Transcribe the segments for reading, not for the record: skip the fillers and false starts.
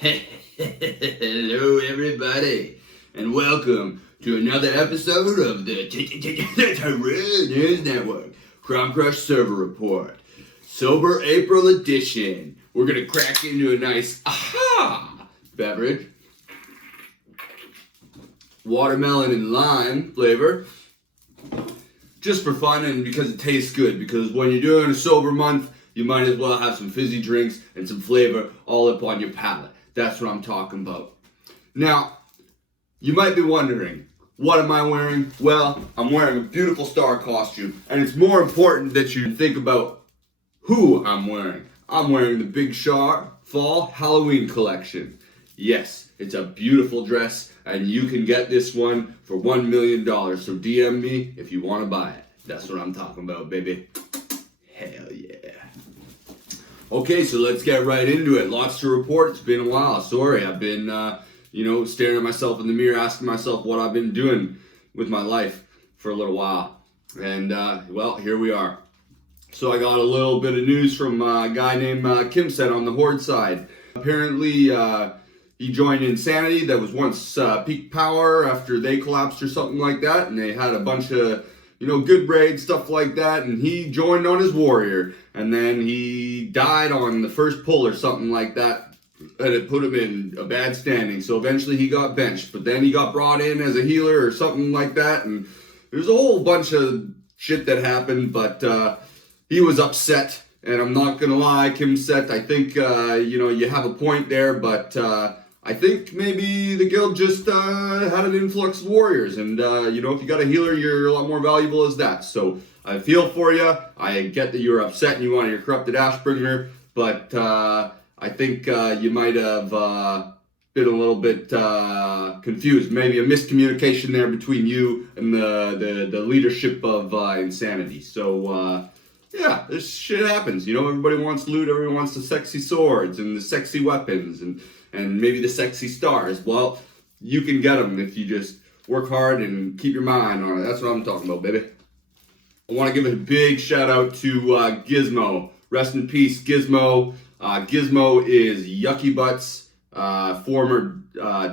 Hello everybody, and welcome to another episode of the News Network Crumb Crush Server Report. Sober April edition. We're gonna crack into a nice beverage. Watermelon and lime flavor. Just for fun and because it tastes good, because when you're doing a sober month, you might as well have some fizzy drinks and some flavor all up on your palate. That's what I'm talking about. Now, you might be wondering, what am I wearing? Well, I'm wearing a beautiful star costume, and it's more important that you think about who I'm wearing. I'm wearing the Big Shar Fall Halloween collection. Yes, it's a beautiful dress, and you can get this one for $1 million. So DM me if you want to buy it. That's what I'm talking about, baby. Hell yeah. Okay, so let's get right into it. Lots to report. It's been a while. Sorry, I've been, staring at myself in the mirror, asking myself what I've been doing with my life for a little while. And, well, here we are. So I got a little bit of news from a guy named Kimset on the Horde side. Apparently, he joined Insanity that was once Peak Power after they collapsed or something like that. And they had a bunch of, good raids, stuff like that. And he joined on his warrior. And then he died on the first pull or something like that. And it put him in a bad standing. So eventually he got benched. But then he got brought in as a healer or something like that. And there's a whole bunch of shit that happened. But he was upset. And I'm not going to lie, Kimset, I think, you have a point there. But I think maybe the guild just had an influx of warriors. And, if you got a healer, you're a lot more valuable as that. So I feel for you. I get that you're upset and you want your corrupted Ashbringer. But I think you might have been a little bit confused. Maybe a miscommunication there between you and the leadership of Insanity. So, yeah, this shit happens. Everybody wants loot. Everyone wants the sexy swords and the sexy weapons and maybe the sexy stars. Well, you can get them if you just work hard and keep your mind on it. That's what I'm talking about, baby. I want to give a big shout out to Gizmo. Rest in peace, Gizmo. Gizmo is Yucky Butt's former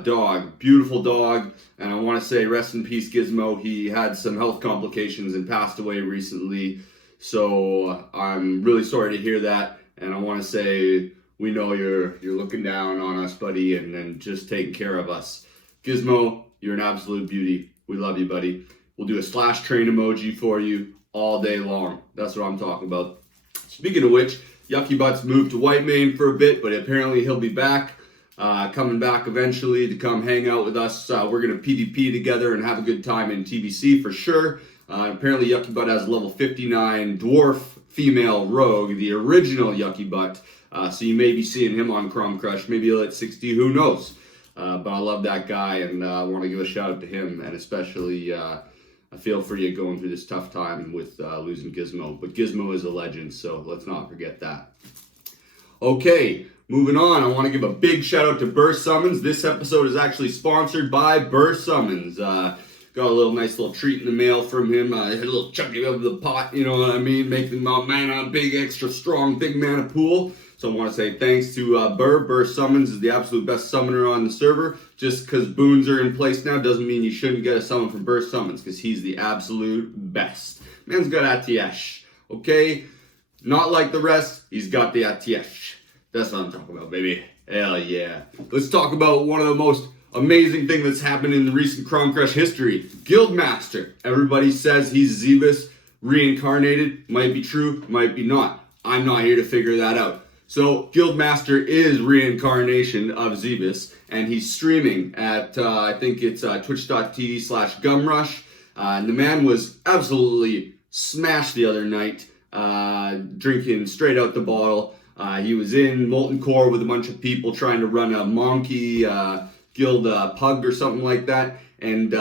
dog. Beautiful dog. And I want to say rest in peace, Gizmo. He had some health complications and passed away recently. So I'm really sorry to hear that. And I want to say, we know you're looking down on us, buddy, and just taking care of us. Gizmo, you're an absolute beauty. We love you, buddy. We'll do a slash train emoji for you all day long. That's what I'm talking about. Speaking of which, Yucky Butts moved to Whitemane for a bit, but apparently he'll be back, coming back eventually to come hang out with us. We're going to PvP together and have a good time in TBC for sure. Apparently Yucky Butt has a level 59 dwarf female rogue, the original Yucky Butt. So you may be seeing him on Crumb Crush. Maybe he'll hit 60, who knows? But I love that guy, and I want to give a shout out to him, and especially I feel for you going through this tough time with losing Gizmo. But Gizmo is a legend, so let's not forget that. Okay, moving on. I want to give a big shout out to Burst Summons. This episode is actually sponsored by Burst Summons. Got a nice little treat in the mail from him. I had a little chunky of the pot, you know what I mean? Making my mana big, extra strong, big mana pool. So I want to say thanks to Burst Summons is the absolute best summoner on the server. Just because boons are in place now doesn't mean you shouldn't get a summon from Burst Summons, because he's the absolute best. Man's got ATS, okay? Not like the rest, he's got the ATS. That's what I'm talking about, baby. Hell yeah. Let's talk about one of the most amazing thing that's happened in the recent Crumb Crush history. Guildmaster. Everybody says he's Zebus reincarnated. Might be true, might be not. I'm not here to figure that out. So Guildmaster is reincarnation of Zebus, and he's streaming at, I think it's twitch.tv/gumrush. And the man was absolutely smashed the other night, drinking straight out the bottle. He was in Molten Core with a bunch of people trying to run a monkey guild pug or something like that. And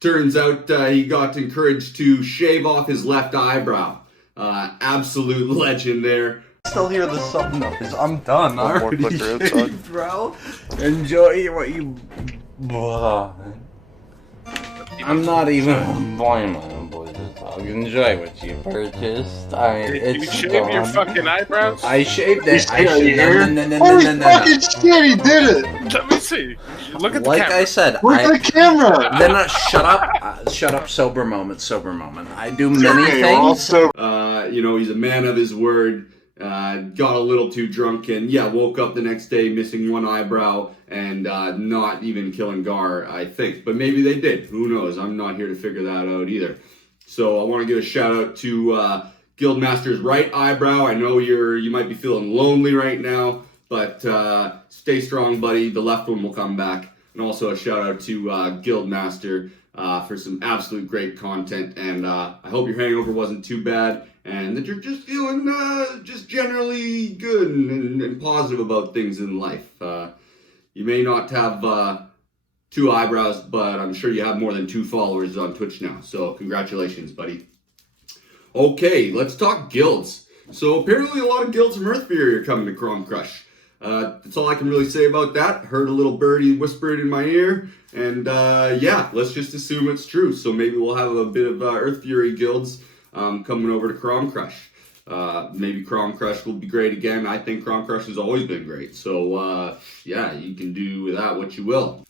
turns out he got encouraged to shave off his left eyebrow. Absolute legend there. Still hear the sub noise. I'm done. I already bro. Enjoy what you. I'm not even blaming him, boys. I'll enjoy what you purchased. Did you shave your fucking eyebrows? I shaved it. No. Holy fucking shit, he did it! Let me see. Look at the Like camera. I said, Where's the camera? Then shut up. Shut up. Sober moment. I do many things. You know, he's a man of his word. Got a little too drunk and woke up the next day missing one eyebrow and not even killing Gar, I think. But maybe they did. Who knows? I'm not here to figure that out either. So I want to give a shout out to Guildmaster's right eyebrow. I know you might be feeling lonely right now, but stay strong, buddy. The left one will come back. And also a shout out to Guildmaster for some absolute great content. And I hope your hangover wasn't too bad and that you're just feeling just generally good and positive about things in life. You may not have 2 eyebrows, but I'm sure you have more than 2 followers on Twitch now. So congratulations, buddy. Okay, let's talk guilds. So apparently a lot of guilds from Earthfury are coming to Chrome Crush. That's all I can really say about that. Heard a little birdie whisper it in my ear. And let's just assume it's true. So maybe we'll have a bit of Earthfury guilds coming over to Chrome Crush. Maybe Chrome Crush will be great again. I think Chrome Crush has always been great. So you can do with that what you will.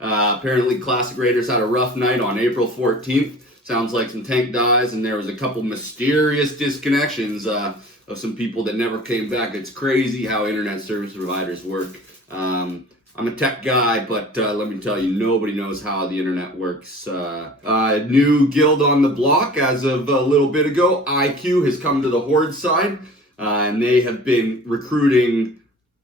Apparently Classic Raiders had a rough night on April 14th. Sounds like some tank dies and there was a couple mysterious disconnections of some people that never came back. It's crazy how internet service providers work. I'm a tech guy, but let me tell you, nobody knows how the internet works. New guild on the block as of a little bit ago. IQ has come to the Horde side, and they have been recruiting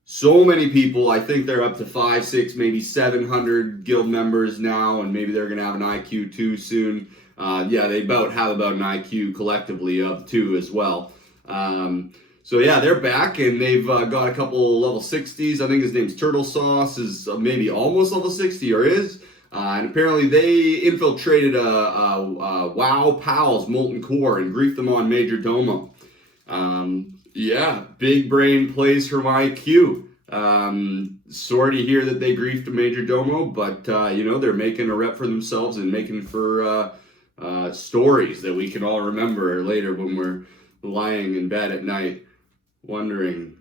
so many people. I think they're up to 500, 600, maybe 700 guild members now, and maybe they're going to have an IQ 2 soon. They have about an IQ collectively of 2 as well. They're back and they've got a couple level 60s. I think his name's Turtle Sauce is maybe almost level 60 or is. And apparently they infiltrated WoW Pal's Molten Core and griefed them on Major Domo. Big brain plays from IQ. Sorry to hear that they griefed a Major Domo, but they're making a rep for themselves and making for stories that we can all remember later when we're lying in bed at night wondering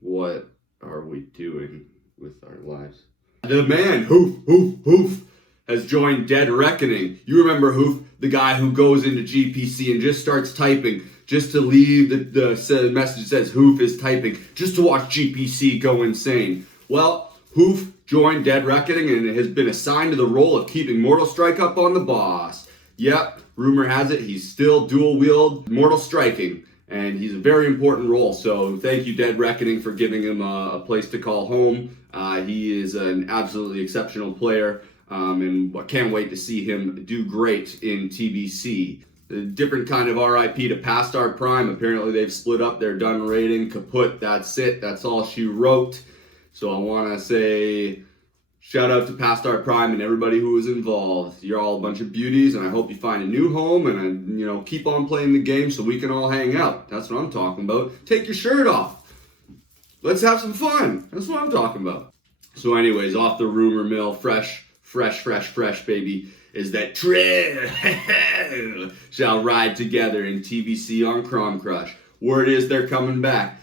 what are we doing with our lives. The man Hoof has joined Dead Reckoning. You remember Hoof, the guy who goes into GPC and just starts typing just to leave the message that says Hoof is typing just to watch GPC go insane. Well, Hoof joined Dead Reckoning and has been assigned to the role of keeping Mortal Strike up on the boss. Yep, rumor has it he's still dual-wield Mortal Striking, and he's a very important role. So thank you, Dead Reckoning, for giving him a place to call home. He is an absolutely exceptional player, and I can't wait to see him do great in TBC. A different kind of RIP to Past Art Prime. Apparently they've split up. They're done raiding. Kaput, that's it. That's all she wrote. So I want to say shout out to Past Art Prime and everybody who was involved. You're all a bunch of beauties, and I hope you find a new home and keep on playing the game so we can all hang out. That's what I'm talking about. Take your shirt off. Let's have some fun. That's what I'm talking about. So anyways, off the rumor mill, fresh, baby, is that Trill shall ride together in TBC on Chrome Crush. Word is they're coming back.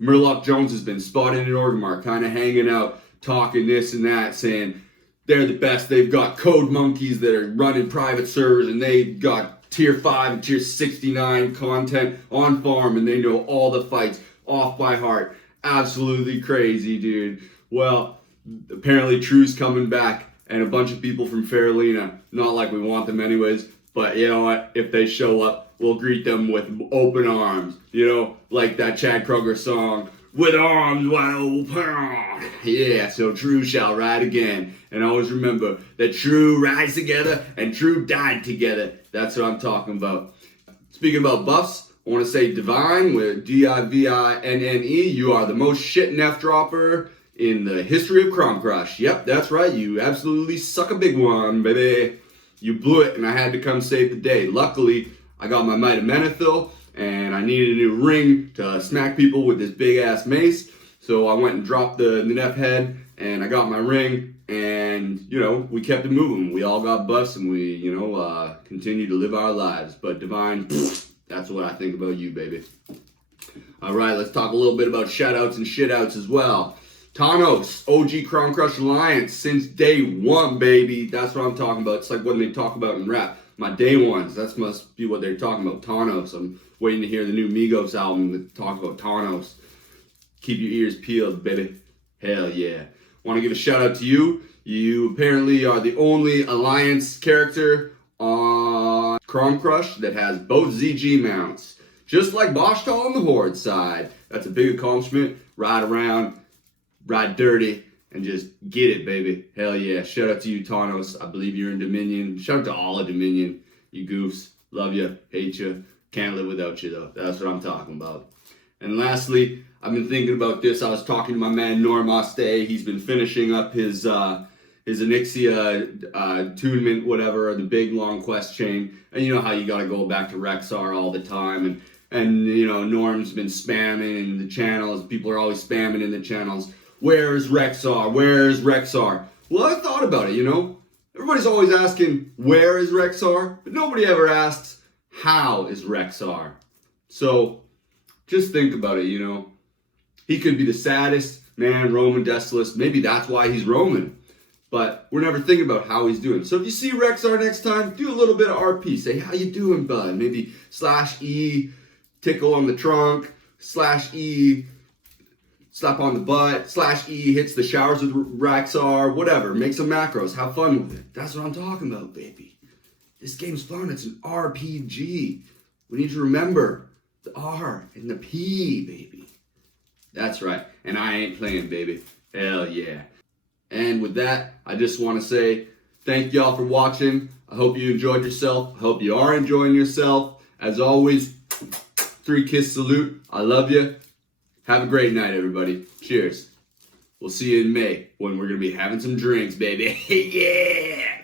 Murloc Jones has been spotted in Orgrimmar, kind of hanging out, talking this and that, saying they're the best. They've got code monkeys that are running private servers, and they've got tier 5 and tier 69 content on farm, and they know all the fights off by heart. Absolutely crazy, dude. Well, apparently True's coming back, and a bunch of people from Faralina, not like we want them anyways, but you know what? If they show up, we'll greet them with open arms. Like that Chad Kroger song, with arms wide open. Yeah, so True shall ride again. And always remember that True rides together and True died together. That's what I'm talking about. Speaking about buffs, I want to say Divine with Divinne. You are the most shit F dropper in the history of Chrome Crush. Yep, that's right. You absolutely suck a big one, baby. You blew it, and I had to come save the day. Luckily, I got my Might of Menethil, and I needed a new ring to smack people with this big-ass mace. So I went and dropped the Nef head, and I got my ring, and And, you know, we kept it moving. We all got buffs and we, you know, continue to live our lives. But Divine, that's what I think about you, baby. All right, let's talk a little bit about shoutouts and shitouts as well. Thanos, OG Crown Crush Alliance, since day one, baby. That's what I'm talking about. It's like when they talk about in rap. My day ones, that must be what they're talking about. Thanos. I'm waiting to hear the new Migos album that talks about Thanos. Keep your ears peeled, baby. Hell yeah. Want to give a shout out to you. You apparently are the only Alliance character on Crown Crush that has both ZG mounts. Just like Boschtal on the Horde side. That's a big accomplishment. Ride around, ride dirty, and just get it, baby. Hell yeah. Shout out to you, Thanos. I believe you're in Dominion. Shout out to all of Dominion. You goofs. Love you. Hate you. Can't live without you, though. That's what I'm talking about. And lastly, I've been thinking about this. I was talking to my man, Normaste. He's been finishing up his Onyxia attunement, whatever, the big long quest chain. And you know how you got to go back to Rexar all the time. And you know, Norm's been spamming in the channels. People are always spamming in the channels. Where's Rexar? Where's Rexar? Well, I thought about it, you know. Everybody's always asking, where is Rexar? But nobody ever asks, how is Rexar? So, just think about it, you know. He could be the saddest man roaming Desolus. Maybe that's why he's roaming. But we're never thinking about how he's doing. So if you see Rexar next time, do a little bit of RP. Say, how you doing, bud? Maybe /E, tickle on the trunk, /E, slap on the butt, /E hits the showers with Rexar, whatever. Make some macros. Have fun with it. That's what I'm talking about, baby. This game's fun. It's an RPG. We need to remember the R and the P, baby. That's right. And I ain't playing, baby. Hell yeah. And with that, I just want to say thank y'all for watching. I hope you enjoyed yourself. I hope you are enjoying yourself. As always, 3-kiss salute. I love you. Have a great night, everybody. Cheers. We'll see you in May when we're going to be having some drinks, baby. Yeah!